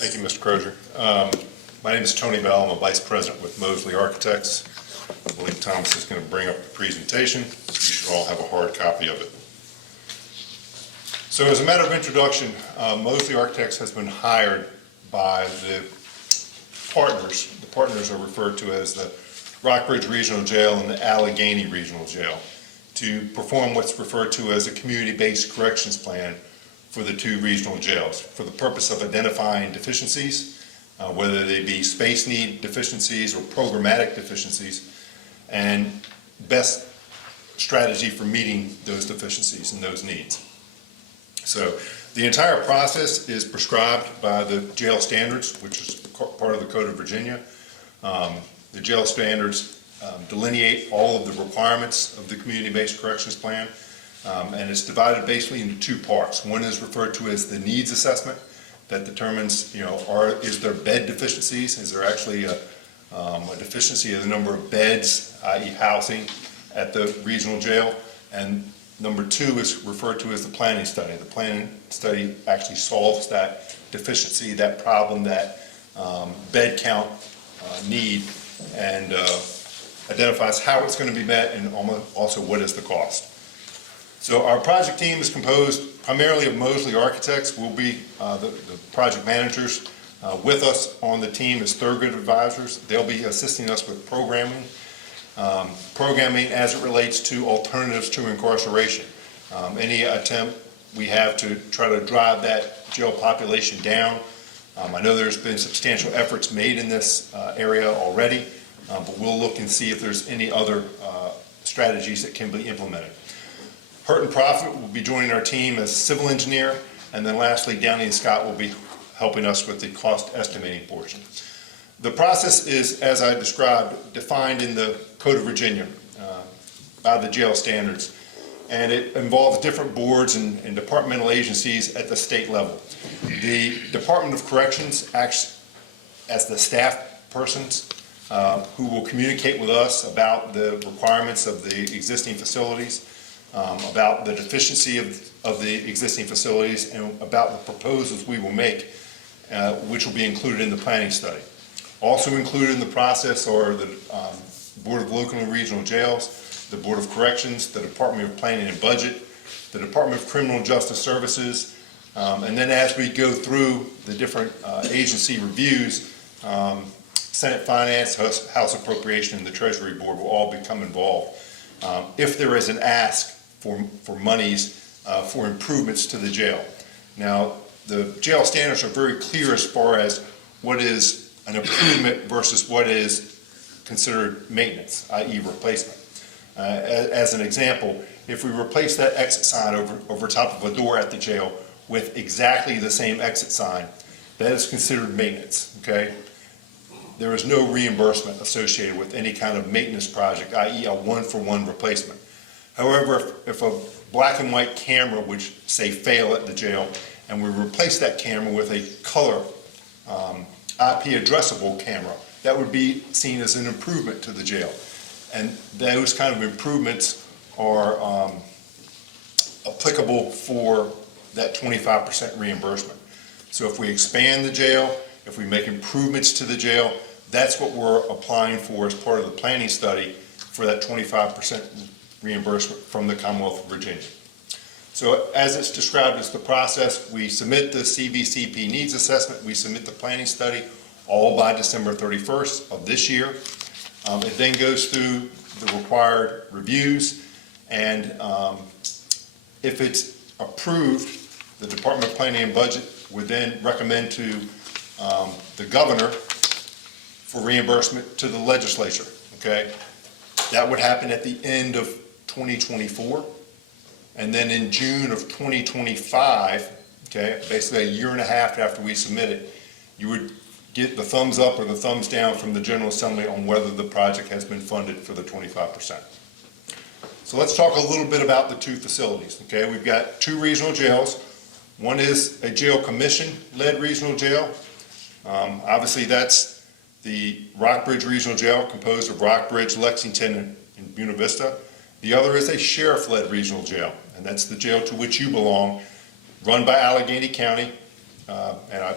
Thank you, Mr. Crozier. My name is Tony Bell. I'm a Vice President with Moseley Architects. I believe Thomas is going to bring up the presentation. You should all have a hard copy of it. So as a matter of introduction, Moseley Architects has been hired by the partners. The partners are referred to as the Rockbridge Regional Jail and the Allegheny Regional Jail to perform what's referred to as a community-based corrections plan for the two regional jails for the purpose of identifying deficiencies, whether they be space need deficiencies or programmatic deficiencies, and best strategy for meeting those deficiencies and those needs. So the entire process is prescribed by the jail standards, which is part of the Code of Virginia. The jail standards delineate all of the requirements of the community-based corrections plan. And it's divided basically into two parts. One is referred to as the needs assessment that determines, is there bed deficiencies? Is there actually a deficiency of the number of beds, i.e. housing, at the regional jail? And number two is referred to as the planning study. The planning study actually solves that deficiency, that problem, that bed count need, and identifies how it's going to be met and also what is the cost. So our project team is composed primarily of Moseley Architects. We'll be the project managers. With us on the team is Thurgood advisors. They'll be assisting us with programming as it relates to alternatives to incarceration. Any attempt we have to try to drive that jail population down. I know there's been substantial efforts made in this area already, but we'll look and see if there's any other strategies that can be implemented. Hurt and Profit will be joining our team as civil engineer, and then lastly, Downey and Scott will be helping us with the cost estimating portion. The process is, as I described, defined in the Code of Virginia by the jail standards, and it involves different boards and departmental agencies at the state level. The Department of Corrections acts as the staff persons who will communicate with us about the requirements of the existing facilities, about the deficiency of the existing facilities, and about the proposals we will make, which will be included in the planning study. Also included in the process are the Board of Local and Regional Jails, the Board of Corrections, the Department of Planning and Budget, the Department of Criminal Justice Services, and then as we go through the different agency reviews, Senate Finance, House Appropriation, and the Treasury Board will all become involved if there is an ask for monies for improvements to the jail. Now, the jail standards are very clear as far as what is an improvement versus what is considered maintenance, i.e. replacement. As an example, if we replace that exit sign over top of a door at the jail with exactly the same exit sign, that is considered maintenance, okay? There is no reimbursement associated with any kind of maintenance project, i.e. a one-for-one replacement. However, if a black and white camera would, say, fail at the jail, and we replace that camera with a color IP addressable camera, that would be seen as an improvement to the jail. And those kind of improvements are applicable for that 25% reimbursement. So if we expand the jail, if we make improvements to the jail, that's what we're applying for as part of the planning study for that 25% reimbursement from the Commonwealth of Virginia. So as it's described as the process, we submit the CVCP needs assessment, we submit the planning study, all by December 31st of this year. It then goes through the required reviews, and if it's approved, the Department of Planning and Budget would then recommend to the governor for reimbursement to the legislature, okay? That would happen at the end of 2024, and then in June of 2025, okay, basically a year and a half after we submit it, you would get the thumbs up or the thumbs down from the General Assembly on whether the project has been funded for the 25%. So let's talk a little bit about the two facilities, okay? We've got two regional jails. One is a jail commission-led regional jail. Obviously, that's the Rockbridge Regional Jail, composed of Rockbridge, Lexington, and Buena Vista. The other is a sheriff-led regional jail, and that's the jail to which you belong, run by Allegheny County. And I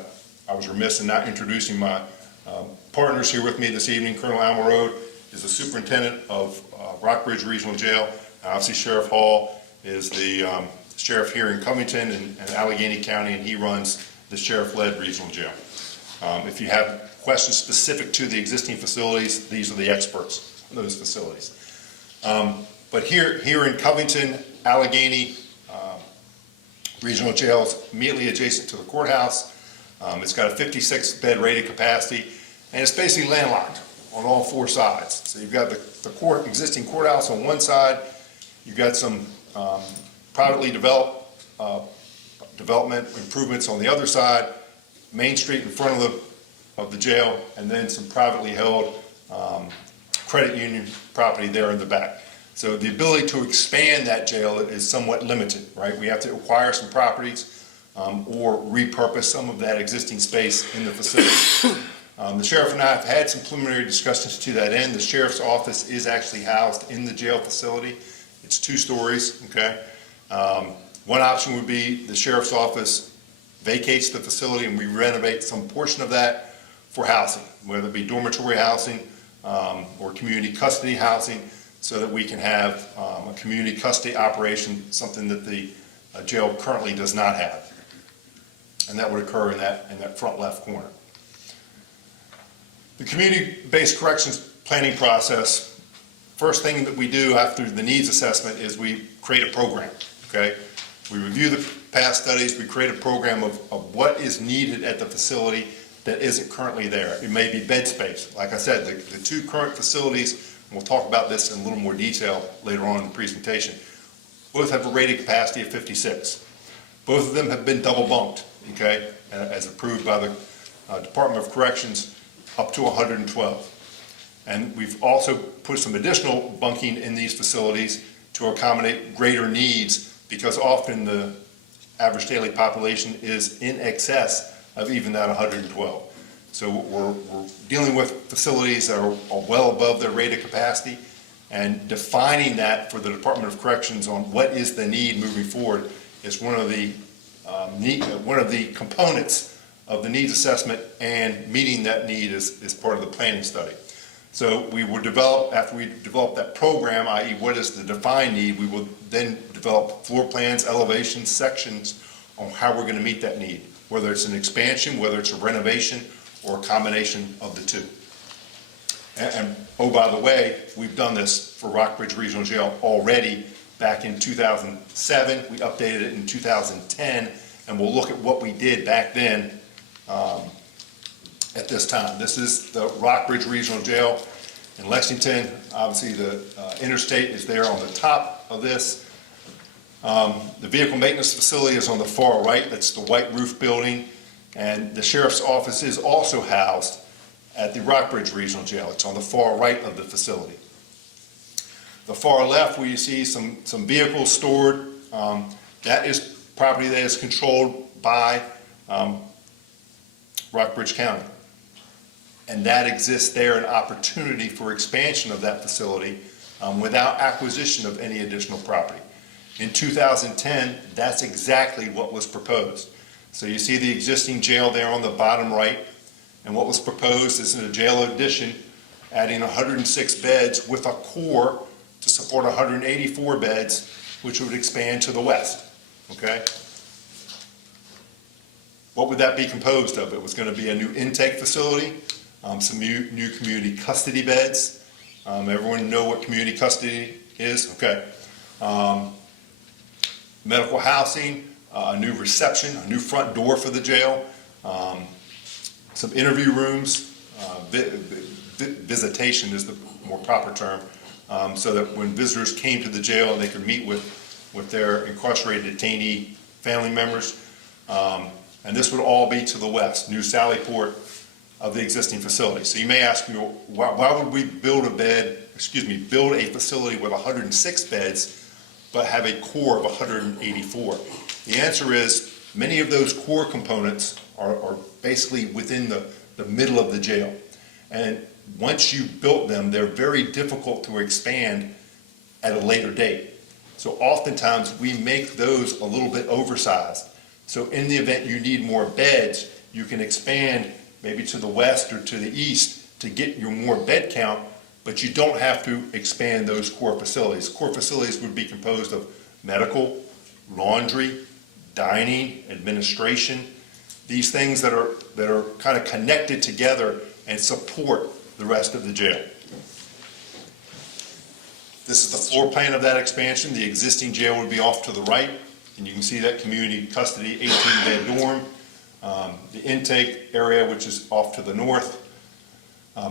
I was remiss in not introducing my partners here with me this evening. Colonel Almarode is the superintendent of Rockbridge Regional Jail. Obviously, Sheriff Hall is the sheriff here in Covington and Allegheny County, and he runs the sheriff-led regional jail. If you have questions specific to the existing facilities, these are the experts in those facilities. But here in Covington, Allegheny Regional Jail is immediately adjacent to the courthouse. It's got a 56-bed rated capacity, and it's basically landlocked on all four sides. So you've got the existing courthouse on one side, you've got some privately developed development improvements on the other side, Main Street in front of the jail, and then some privately held credit union property there in the back. So the ability to expand that jail is somewhat limited, right? We have to acquire some properties or repurpose some of that existing space in the facility. The sheriff and I have had some preliminary discussions to that end. The sheriff's office is actually housed in the jail facility. It's 2 stories, okay? One option would be the sheriff's office vacates the facility and we renovate some portion of that for housing, whether it be dormitory housing or community custody housing, so that we can have a community custody operation, something that the jail currently does not have. And that would occur in that front left corner. The community-based corrections planning process, first thing that we do after the needs assessment is we create a program, okay? We review the past studies, we create a program of what is needed at the facility that isn't currently there. It may be bed space. Like I said, the 2 current facilities, and we'll talk about this in a little more detail later on in the presentation, both have a rated capacity of 56. Both of them have been double bunked, okay, as approved by the Department of Corrections, up to 112. And we've also put some additional bunking in these facilities to accommodate greater needs, because often the average daily population is in excess of even that 112. So we're dealing with facilities that are well above their rated capacity, and defining that for the Department of Corrections on what is the need moving forward is one of the components of the needs assessment, and meeting that need is part of the planning study. So we will develop, after we develop that program, i.e. what is the defined need, we will then develop floor plans, elevations, sections on how we're going to meet that need, whether it's an expansion, whether it's a renovation, or a combination of the 2. And oh, by the way, we've done this for Rockbridge Regional Jail already back in 2007. We updated it in 2010, and we'll look at what we did back then at this time. This is the Rockbridge Regional Jail in Lexington. Obviously, the interstate is there on the top of this. The vehicle maintenance facility is on the far right. That's the white roof building. And the sheriff's office is also housed at the Rockbridge Regional Jail. It's on the far right of the facility. The far left, where you see some vehicles stored, that is property that is controlled by Rockbridge County. And that exists there, an opportunity for expansion of that facility without acquisition of any additional property. In 2010, that's exactly what was proposed. So you see the existing jail there on the bottom right, and what was proposed is in a jail addition, adding 106 beds with a core to support 184 beds, which would expand to the west, okay? What would that be composed of? It was going to be a new intake facility, some new community custody beds. Everyone know what community custody is? Okay. Medical housing, a new reception, a new front door for the jail, some interview rooms, visitation is the more proper term, so that when visitors came to the jail, they could meet with their incarcerated detainee family members. And this would all be to the west, new sally port of the existing facility. So you may ask me, why would we build a facility with 106 beds, but have a core of 184? The answer is many of those core components are basically within the middle of the jail. And once you built them, they're very difficult to expand at a later date. So oftentimes we make those a little bit oversized. So in the event you need more beds, you can expand maybe to the west or to the east to get your more bed count, but you don't have to expand those core facilities. Core facilities would be composed of medical, laundry, dining, administration, these things that are kind of connected together and support the rest of the jail. This is the floor plan of that expansion. The existing jail would be off to the right, and you can see that community custody 18-bed dorm. The intake area, which is off to the north,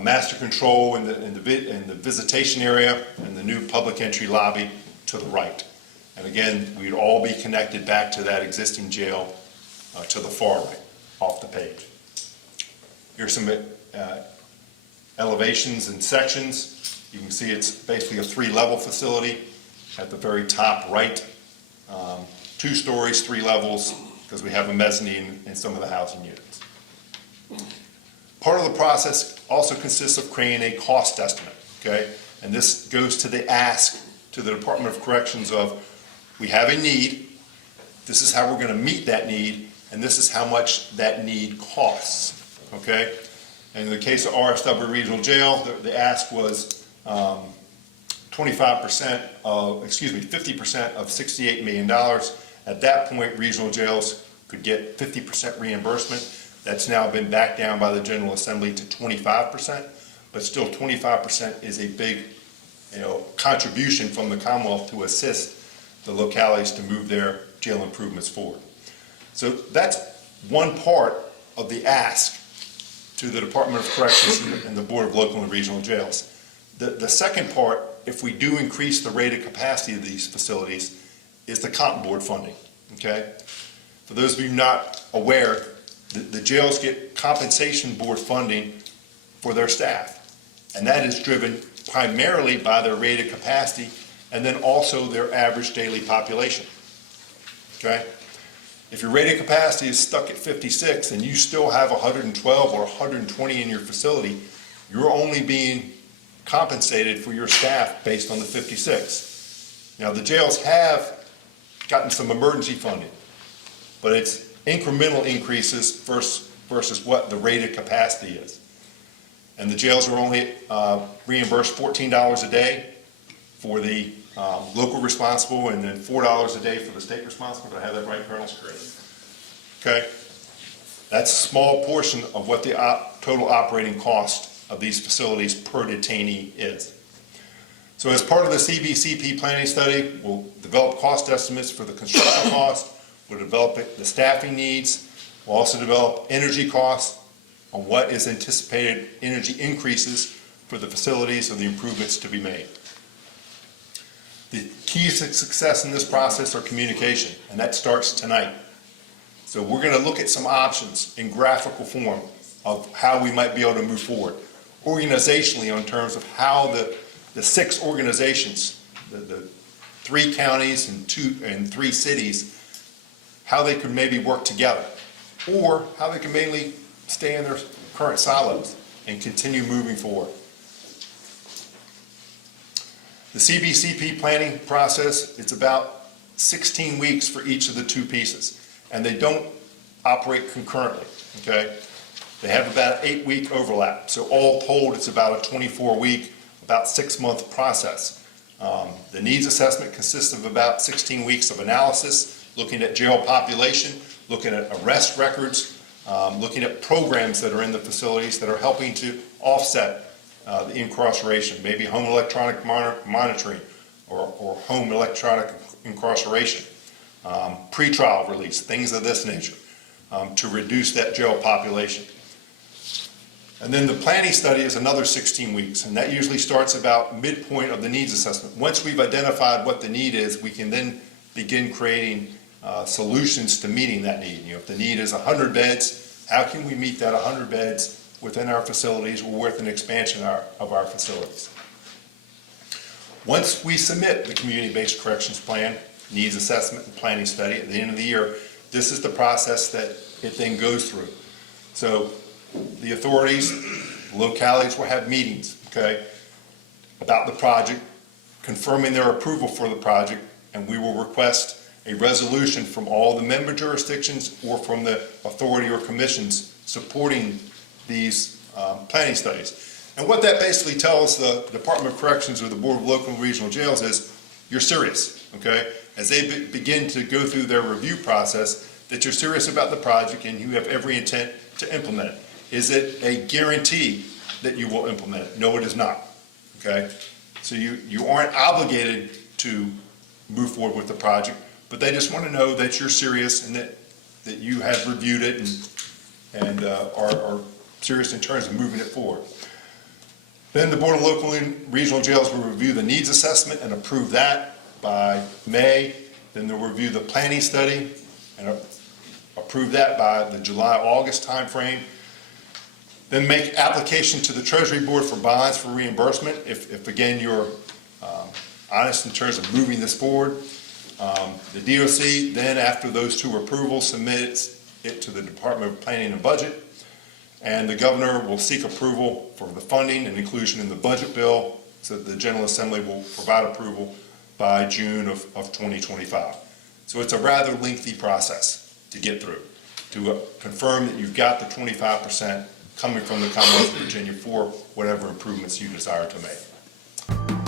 master control in the visitation area, and the new public entry lobby to the right. And again, we'd all be connected back to that existing jail to the far right, off the page. Here's some elevations and sections. You can see it's basically a 3-level facility. At the very top right, 2 stories, 3 levels, because we have a mezzanine in some of the housing units. Part of the process also consists of creating a cost estimate, okay? And this goes to the ask to the Department of Corrections of, we have a need, this is how we're going to meet that need, and this is how much that need costs, okay? And in the case of RSW Regional Jail, the ask was 50% of $68 million. At that point, regional jails could get 50% reimbursement. That's now been backed down by the General Assembly to 25%, but still 25% is a big, contribution from the Commonwealth to assist the localities to move their jail improvements forward. So that's one part of the ask to the Department of Corrections and the Board of Local and Regional Jails. The second part, if we do increase the rated capacity of these facilities, is the comp board funding, okay? For those of you not aware, the jails get compensation board funding for their staff, and that is driven primarily by their rated capacity and then also their average daily population, okay? If your rated capacity is stuck at 56 and you still have 112 or 120 in your facility, you're only being compensated for your staff based on the 56. Now, the jails have gotten some emergency funding, but it's incremental increases versus what the rated capacity is. And the jails are only reimbursed $14 a day for the local responsible, and then $4 a day for the state responsible. Did I have that right, Colonel? Correct. Okay. That's a small portion of what the total operating cost of these facilities per detainee is. So as part of the CBCP planning study, we'll develop cost estimates for the construction cost, we'll develop the staffing needs, we'll also develop energy costs on what is anticipated energy increases for the facilities or the improvements to be made. The keys to success in this process are communication, and that starts tonight. So we're going to look at some options in graphical form of how we might be able to move forward. Organizationally, in terms of how the 6 organizations, the 3 counties and 3 cities, how they could maybe work together, or how they can mainly stay in their current silos and continue moving forward. The CBCP planning process, it's about 16 weeks for each of the 2 pieces, and they don't operate concurrently, okay? They have about an 8-week overlap, so all told, it's about a 24-week, about 6-month process. The needs assessment consists of about 16 weeks of analysis, looking at jail population, looking at arrest records, looking at programs that are in the facilities that are helping to offset the incarceration, maybe home electronic monitoring or home electronic incarceration, pretrial release, things of this nature, to reduce that jail population. And then the planning study is another 16 weeks, and that usually starts about midpoint of the needs assessment. Once we've identified what the need is, we can then begin creating solutions to meeting that need. If the need is 100 beds, how can we meet that 100 beds within our facilities or with an expansion of our facilities? Once we submit the community-based corrections plan, needs assessment, and planning study at the end of the year, this is the process that it then goes through. So the authorities, localities will have meetings, okay, about the project, confirming their approval for the project, and we will request a resolution from all the member jurisdictions or from the authority or commissions supporting these planning studies. And what that basically tells the Department of Corrections or the Board of Local and Regional Jails is you're serious, okay? As they begin to go through their review process, that you're serious about the project and you have every intent to implement it. Is it a guarantee that you will implement it? No, it is not, okay? So you aren't obligated to move forward with the project, but they just want to know that you're serious and that you have reviewed it and are serious in terms of moving it forward. Then the Board of Local and Regional Jails will review the needs assessment and approve that by May. Then they'll review the planning study and approve that by the July-August timeframe. Then make application to the Treasury Board for bonds for reimbursement if again, you're honest in terms of moving this forward. The DOC then, after those two approvals, submits it to the Department of Planning and Budget, and the governor will seek approval for the funding and inclusion in the budget bill so that the General Assembly will provide approval by June of 2025. So it's a rather lengthy process to get through, to confirm that you've got the 25% coming from the Commonwealth of Virginia for whatever improvements you desire to make.